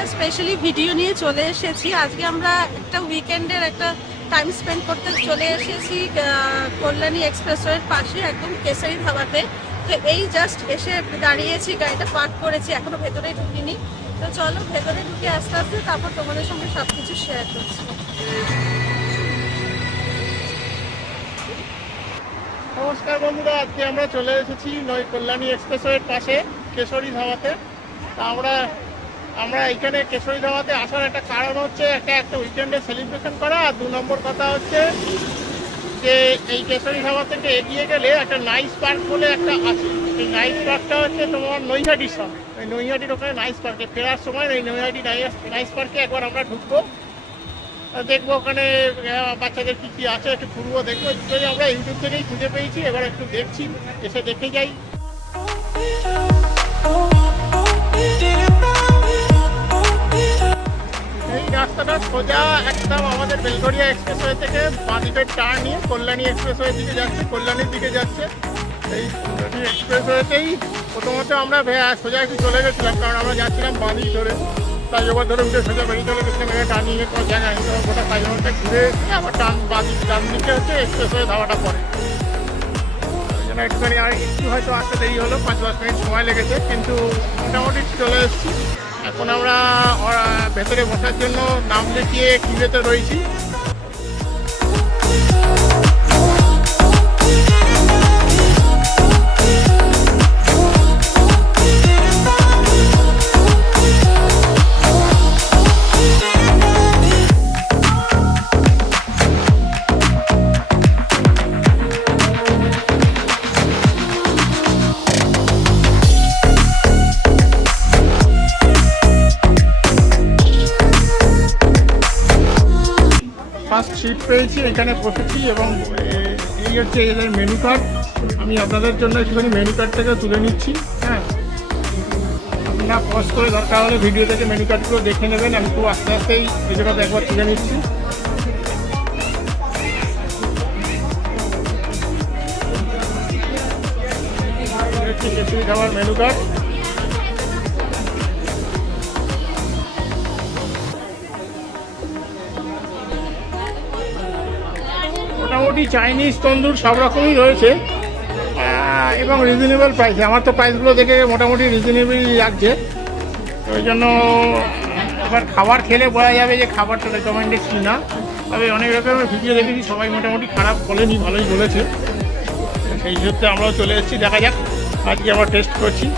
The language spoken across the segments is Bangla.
একটা স্পেশালি ভিডিও নিয়ে চলে এসেছি। আজকে আমরা একটা উইকেন্ডের একটা টাইম স্পেন্ড করতে চলে এসেছি কল্যাণী এক্সপ্রেসওয়ের পাশে, একদম কেশারি ধাবাতে। তো এই জাস্ট এসে দাঁড়িয়েছি, গাড়িটা পার্ক করেছি, এখনো ভেতরে ঢুকিনি। তো চলো ভেতরে ঢুকে আস্তে আস্তে তারপর তোমাদের সঙ্গে সব কিছু শেয়ার করছি। নমস্কার বন্ধুরা, আজকে আমরা চলে এসেছি কল্যাণী এক্সপ্রেসওয়ের পাশে কেশরী ধাবাতে। তা আমরা এখানে কেশরী ধাবাতে আসার একটা কারণ হচ্ছে একটা উইকেন্ডে সেলিব্রেশন করা, আর 2 নম্বর কথা হচ্ছে যে এই কেশরী ধাবা থেকে এগিয়ে গেলে একটা নাইস পার্ক বলে একটা আছে। এই নাইস পার্কটা হচ্ছে তোমার নৈহাটির সঙ্গে, ওই নৈহাটির ওখানে নাইস পার্কে ফেরার সময় এই নৈহাটি নাইস পার্কে একবার আমরা ঢুকবো, দেখবো ওখানে বাচ্চাদের কী কী আছে, একটু ঘুরবো, দেখবো। আমরা ইউটিউব থেকেই খুঁজে পেয়েছি, এবার একটু দেখছি, এসে দেখে যাই। এই রাস্তাটা সোজা একদম আমাদের বেলগড়িয়া এক্সপ্রেসওয়ে থেকে বাঁদিকের টার্ন নিয়ে কল্যাণী এক্সপ্রেসওয়ের দিকে যাচ্ছে, কল্যাণীর দিকে যাচ্ছে। এই কল্যাণী এক্সপ্রেসওয়েতেই প্রথমত আমরা সোজা একটু চলে গেছিলাম, কারণ আমরা যাচ্ছিলাম বাঁদিক ধরে। তাই এবার ধরে উঠে সোজা বেরিয়ে চলে গেছিলাম, এখানে টার্নিংয়ের কোনো জায়গা নেই। গোটা 5 মিনিটটা ঘুরে এসে আবার ডান দিকে হচ্ছে এক্সপ্রেসওয়ে ধাবাটা পড়ে। ওই জন্য একটুখানি আর একটু হয়তো আসতে দেরি হলো, 5-10 মিনিট সময় লেগেছে, কিন্তু মোটামুটি চলে এসেছি। এখন আমরা ভেতরে বসার জন্য নাম লিখিয়ে কিউতে রয়েছি। ফার্স্ট সিট পেয়েছি, এখানে বসেছি, এবং এই হচ্ছে এদের মেনু কার্ড। আমি আপনাদের জন্য একটুখানি মেনু কার্ড থেকে তুলে নিচ্ছি। হ্যাঁ, আপনারা পজ করে দরকার হলে ভিডিও থেকে মেনু কার্ডগুলো দেখে নেবেন। আমি খুব আস্তে আস্তেই ভিডিওটা একবার তুলে নিচ্ছি। কেশরী খাবার মেনু কার্ড। মোটামুটি চাইনিজ তন্দুর সব রকমই রয়েছে এবং রিজনেবল প্রাইসে। আমার তো প্রাইসগুলো দেখে মোটামুটি রিজনেবলই লাগছে, ওই জন্য এবার খাবার খেলে বলা যাবে যে খাবারটা রেকমেন্ডেড কি না। তবে অনেক রকমের ভিডিও দেখেছি, সবাই মোটামুটি খারাপ বলেনি, ভালোই বলেছে। সেই সূত্রে আমরাও চলে এসেছি, দেখা যাক। আজকে আমরা টেস্ট করছি।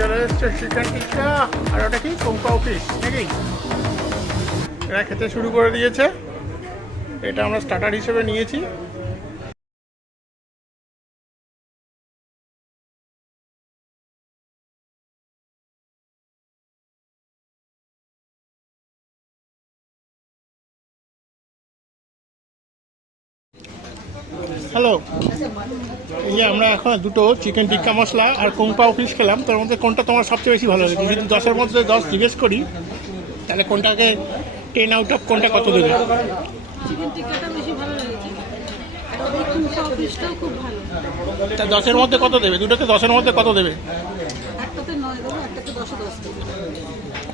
চলে এসছে চিকেন টিক্কা, আর ওটা কি কোম্পাও ফিশ নাকি, এরা খেতে শুরু করে দিয়েছে। এটা আমরা স্টার্টার হিসেবে নিয়েছি। হ্যালো, এই আমরা এখন দুটো চিকেন টিক্কা মশলা আর কোম্পাও ফিশ খেলাম। তার মধ্যে কোনটা তোমার সবচেয়ে বেশি ভালো লেগেছে? যদি 10-এর মধ্যে 10 জিজ্ঞেস করি, তাহলে কোনটাকে 10 আউট অফ কোনটা কত দেবে? চিকেন টিক্কাটা বেশি ভালো লেগেছে, কোম্পাও ফিশটাও খুব ভালো। তা 10-এর মধ্যে কত দেবে? দুটোতে 10-এর মধ্যে কত দেবে? একটাতে 9 দেবো, একটাতে 10-এ 10 দেবো।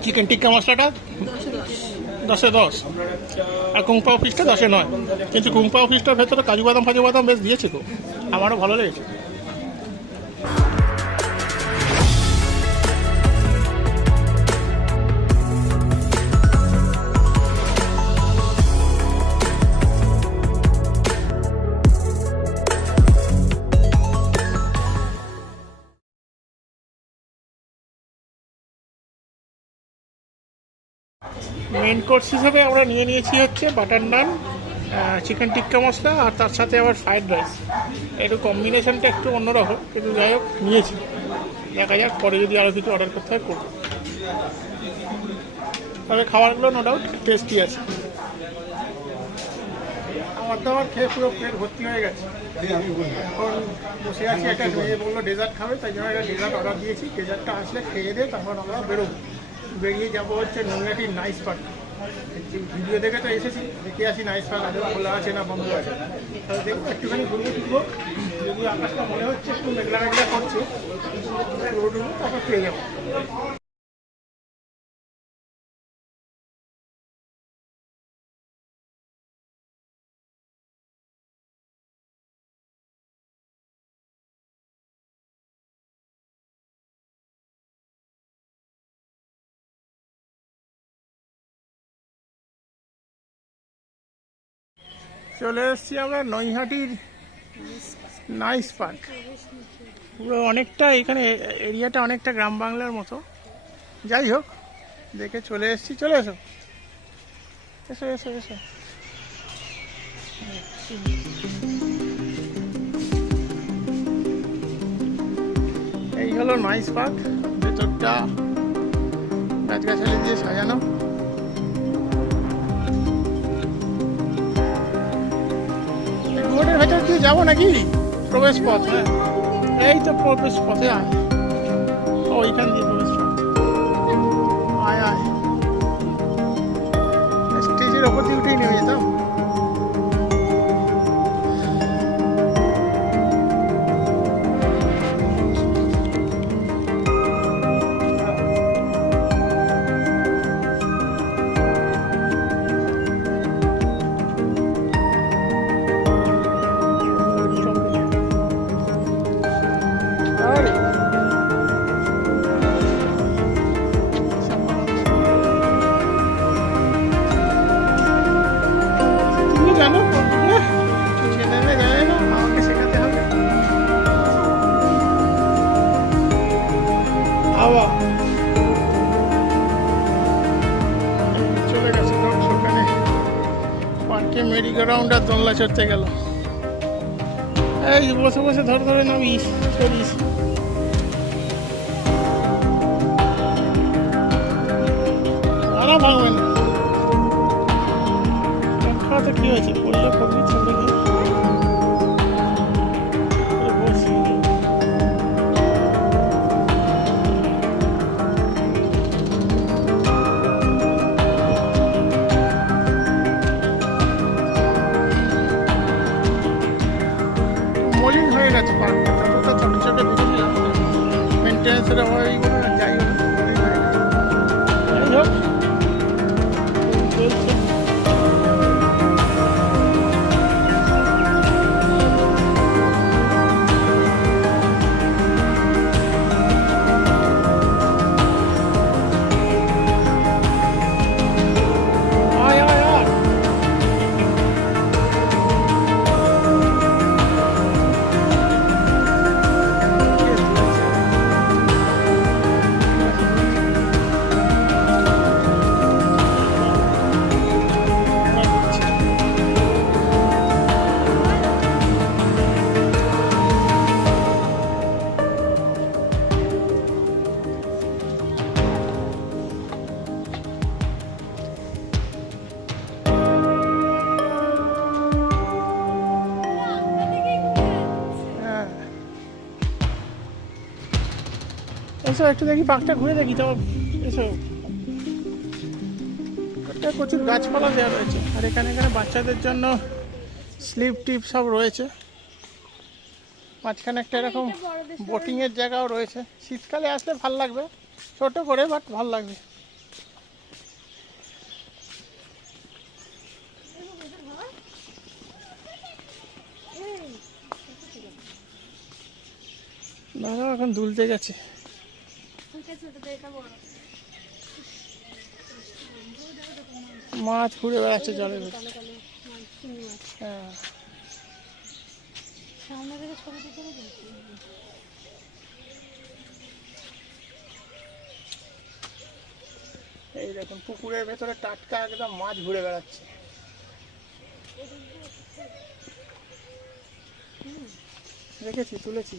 চিকেন টিক্কা মশলাটা 10-এ 10। 10-এ 10, আর কুংপাও ফিশটা 10-এ 9। কিন্তু কুংপাও ফিশটার ভেতরে কাজু বাদাম বেশ দিয়েছে, তো আমারও ভালো লেগেছে। মেন কোর্স হিসেবে আমরা নিয়ে নিয়েছি হচ্ছে বাটার নান, চিকেন টিক্কা মশলা, আর তার সাথে আবার ফ্রাইড রাইস। একটু কম্বিনেশনটা একটু অন্যরকম, কিন্তু যাই হোক নিয়েছি। দেখা যাক পরে যদি আরও কিছু অর্ডার করতে হয় করবো। তবে খাবারগুলো নো ডাউট টেস্টি আছে। আমার তো আমার খেয়ে পুরো পেট ভর্তি হয়ে গেছে। এখন বসে আছি, একটা মেয়ে বললো ডেজার্ট খাবে, তাই জন্য একটা ডেজার্ট অর্ডার দিয়েছি। ডেজার্টটা আসলে খেয়ে দিয়ে তারপর আমরা বেরোবো। বেরিয়ে যাবো হচ্ছে নৈহাটির নাইস পার্ক। ভিডিও দেখে তো এসেছি, দেখে আসি নাইস পার্ক আদৌ খোলা আছে না বন্ধ আছে। তাহলে দেখবো একটুখানি ঘুরবো টুকবো, যদি আকাশটা মনে হচ্ছে একটু মেঘলা মেঘলা করছে ঘুরবো টুকবো, তারপর পেয়ে যাবো। চলে এসেছি আমরা নৈহাটির নাইস পার্ক। পুরো অনেকটা এখানে এরিয়াটা অনেকটা গ্রাম বাংলার মতো। যাই হোক, দেখে চলে এসেছি। চলে এসো, এসো এসো এসো। এই হলো নাইস পার্ক। ভেতরটা গাছগাছালি দিয়ে সাজানো। রোডের ভেতর দিয়ে যাবো নাকি? প্রবেশ পথ, হ্যাঁ এই তো প্রবেশ পথে। আয়, ওইখান দিয়ে প্রবেশ পথ। আয় আয়, স্টেজের ওপর দিয়ে উঠেই নেমে যেতাম। চলে গেছে ওখানে পার্কে মেরিগোরাউন্ড আর দোলনা চড়তে গেল। এই বসে বসে ধরে ধরে নামিস, চড়িস। আরা ভাঙবে না, খাওয়াতে কি হয়েছে? পড়লে পড়বি, ছেড়ে গিয়ে বসি। মলিন হয়ে গেছে পার্কটা, ততটা ছোটো ছোটো ভিডিও মেনটেন্সের অভাবে এইগুলো যাই হোক মলিন হয়ে গেছে। যাই হোক চলছে। এসো একটু দেখি পার্কটা ঘুরে দেখি তো। এসো, একটা প্রচুর গাছপালা দেওয়া রয়েছে, আর এখানে এখানে বাচ্চাদের জন্য স্লিপ টিপ সব রয়েছে। মাঝখানে একটা এরকম বোটিংয়ের জায়গাও রয়েছে। শীতকালে আসলে ভাল লাগবে, ছোট করে বাট ভাল লাগবে। দাদা এখন দুলতে গেছে। মাছ ঘুরে বেড়াচ্ছে জলের ভিতরে। হ্যাঁ, এই দেখুন পুকুরের ভেতরে টাটকা একদম মাছ ঘুরে বেড়াচ্ছে। দেখেছি, তুলেছি।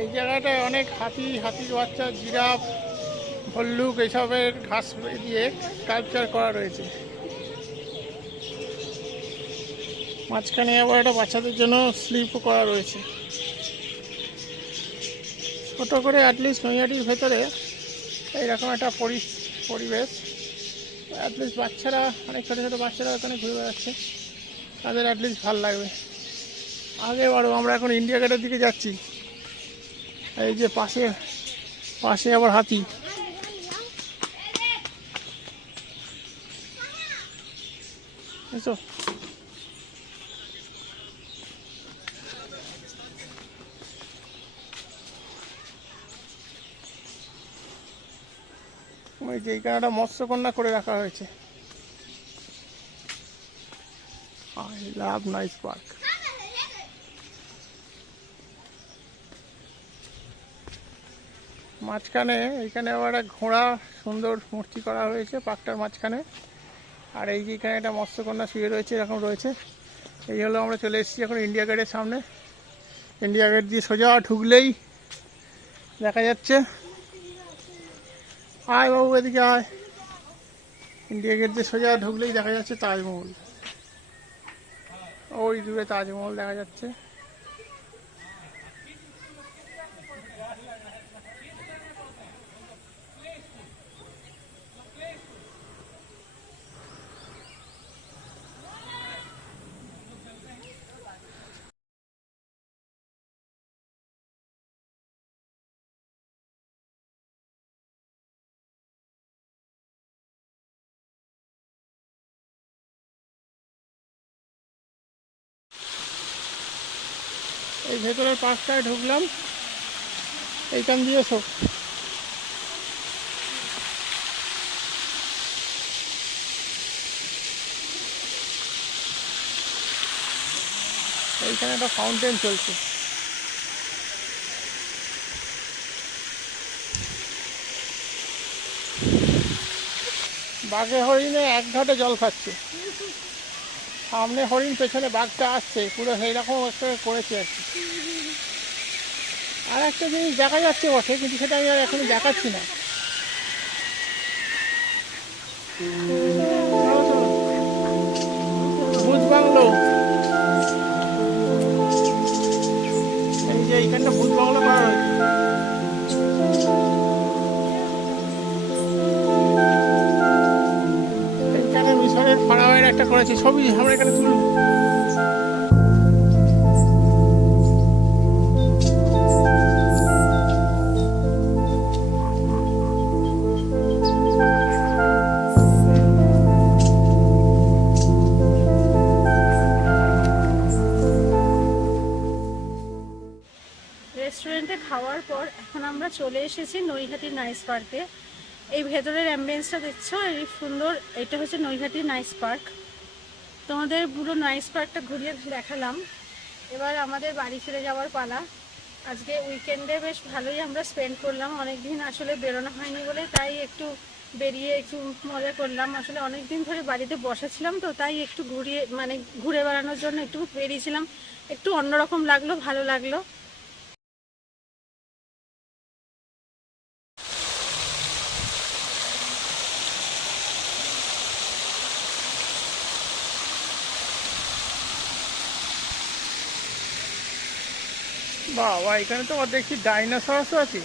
এই জায়গাটায় অনেক হাতির বাচ্চা, জিরাফ, ভল্লুক এসবের ঘাস দিয়ে কালচার করা রয়েছে। মাঝখানে আবার একটা বাচ্চাদের জন্য স্লিপও করা রয়েছে। ছোট করে অ্যাটলিস্ট নৈহাটির ভেতরে এইরকম একটা পরিবেশ, অ্যাটলিস্ট বাচ্চারা, অনেক ছোটো ছোটো বাচ্চারা ওখানে ঘুরে বেড়াচ্ছে, তাদের অ্যাটলিস্ট ভালো লাগবে। আগে বারো আমরা এখন ইন্ডিয়া গেটের দিকে যাচ্ছি। এই যে পাশে আবার হাতি। এসো, ওই যে এইখানে একটা মৎস্যকন্যা করে রাখা হয়েছে। I love nice park. মাঝখানে এইখানে আবার একটা ঘোড়া সুন্দর মূর্তি করা হয়েছে পার্কটার মাঝখানে। আর এই যে এখানে একটা মৎস্যকন্যা শুয়ে রয়েছে, এরকম রয়েছে। এই হলো আমরা চলে এসেছি এখন ইন্ডিয়া গেটের সামনে। ইন্ডিয়া গেট দিয়ে সোজা ঢুকলেই দেখা যাচ্ছে, আয় বাবু এদিকে আয়, ইন্ডিয়া গেট দিয়ে সোজা ঢুকলেই দেখা যাচ্ছে তাজমহল। ওই দূরে তাজমহল দেখা যাচ্ছে। এই ভেতরের পার্কটায় ঢুকলাম, এইখান দিয়ে এসো। এইখানে একটা ফাউন্টেন চলছে। বাঘে হরিণে এক ঘাটে জল খাচ্ছে, সামনে হরিণ, পেছনে বাঘটা আসছে, পুরো সেইরকম একটা করেছে আর কি। আর একটা জিনিস দেখা যাচ্ছে বটে, কিন্তু সেটা আমি আর এখন দেখাচ্ছি না। ভূত বাংলো, এই যে এইখানটা ভূত বাংলো করা হয়েছে। এইখানে মিশরের ফারাওয়ের একটা করেছে ছবি, আমরা এখানে তুলব। রেস্টুরেন্টে খাওয়ার পর এখন আমরা চলে এসেছি নৈহাটি নাইস পার্কে। এই ভেতরের অ্যাম্বিয়েন্সটা দেখছো, এই সুন্দর। এটা হচ্ছে নৈহাটি নাইস পার্ক। তোমাদের পুরো নাইস পার্কটা ঘুরিয়ে দেখালাম। এবার আমাদের বাড়ি ফিরে যাওয়ার পালা। আজকে উইকেন্ডে বেশ ভালোই আমরা স্পেন্ড করলাম। অনেক দিন আসলে বেরোনো হয়নি বলে তাই একটু বেরিয়ে একটু মজা করলাম। আসলে অনেক দিন ধরে বাড়িতে বসেছিলাম, তো তাই একটু ঘুরে বেড়ানোর জন্য একটু বেরিয়েছিলাম। একটু অন্যরকম লাগলো, ভালো লাগলো। বাবা, এখানে তো দেখছি ডাইনোসরসও আছে,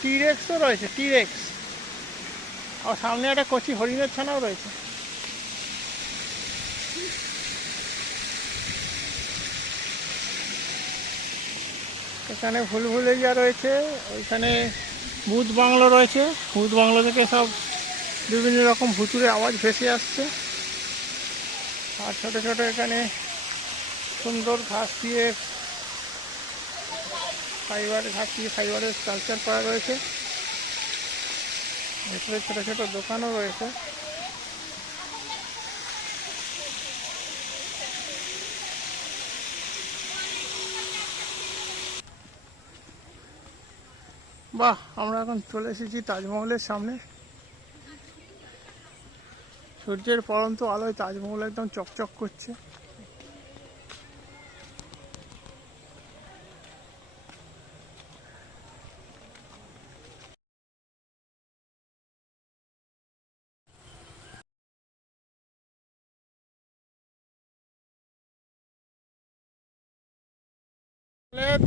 টিরেক্সও রয়েছে, টিরেক্স। আর সামনে একটা কচি হরিণের ছানাও রয়েছে। এখানে ভুলভুলাইয়া রয়েছে, ওইখানে ভূত বাংলো রয়েছে। ভূত বাংলো থেকে সব বিভিন্ন রকম ভুতুড়ে আওয়াজ ভেসে আসছে। আর ছোট ছোট এখানে সুন্দর ঘাস দিয়ে ফাইবারের কালচার করা রয়েছে। ভেতরে ছোট ছোট দোকানও রয়েছে। বাহ, আমরা এখন চলে এসেছি তাজমহলের সামনে। সূর্যের পরন্ত আলোয় তাজমহল একদম চকচক করছে।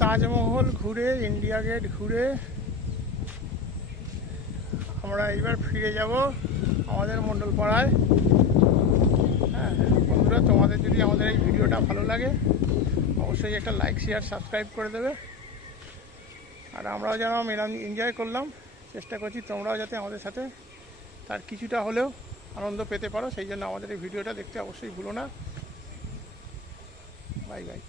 তাজমহল ঘুরে, ইন্ডিয়া গেট ঘুরে আমরা এইবার ফিরে যাব আমাদের মণ্ডল পাড়ায়। হ্যাঁ বন্ধুরা, তোমাদের যদি আমাদের এই ভিডিওটা ভালো লাগে অবশ্যই একটা লাইক শেয়ার সাবস্ক্রাইব করে দেবে। আর আমরাও যেন এনজয় করলাম, চেষ্টা করছি তোমরাও যাতে আমাদের সাথে তার কিছুটা হলেও আনন্দ পেতে পারো, সেই জন্য আমাদের এই ভিডিওটা দেখতে অবশ্যই ভুলো না। Bye bye.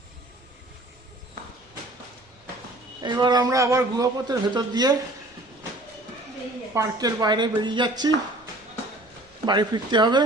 এইবার আমরা আবার গুহাপথের ভেতর দিয়ে পার্কের বাইরে বেরিয়ে যাচ্ছি, বাড়ি ফিরতে হবে।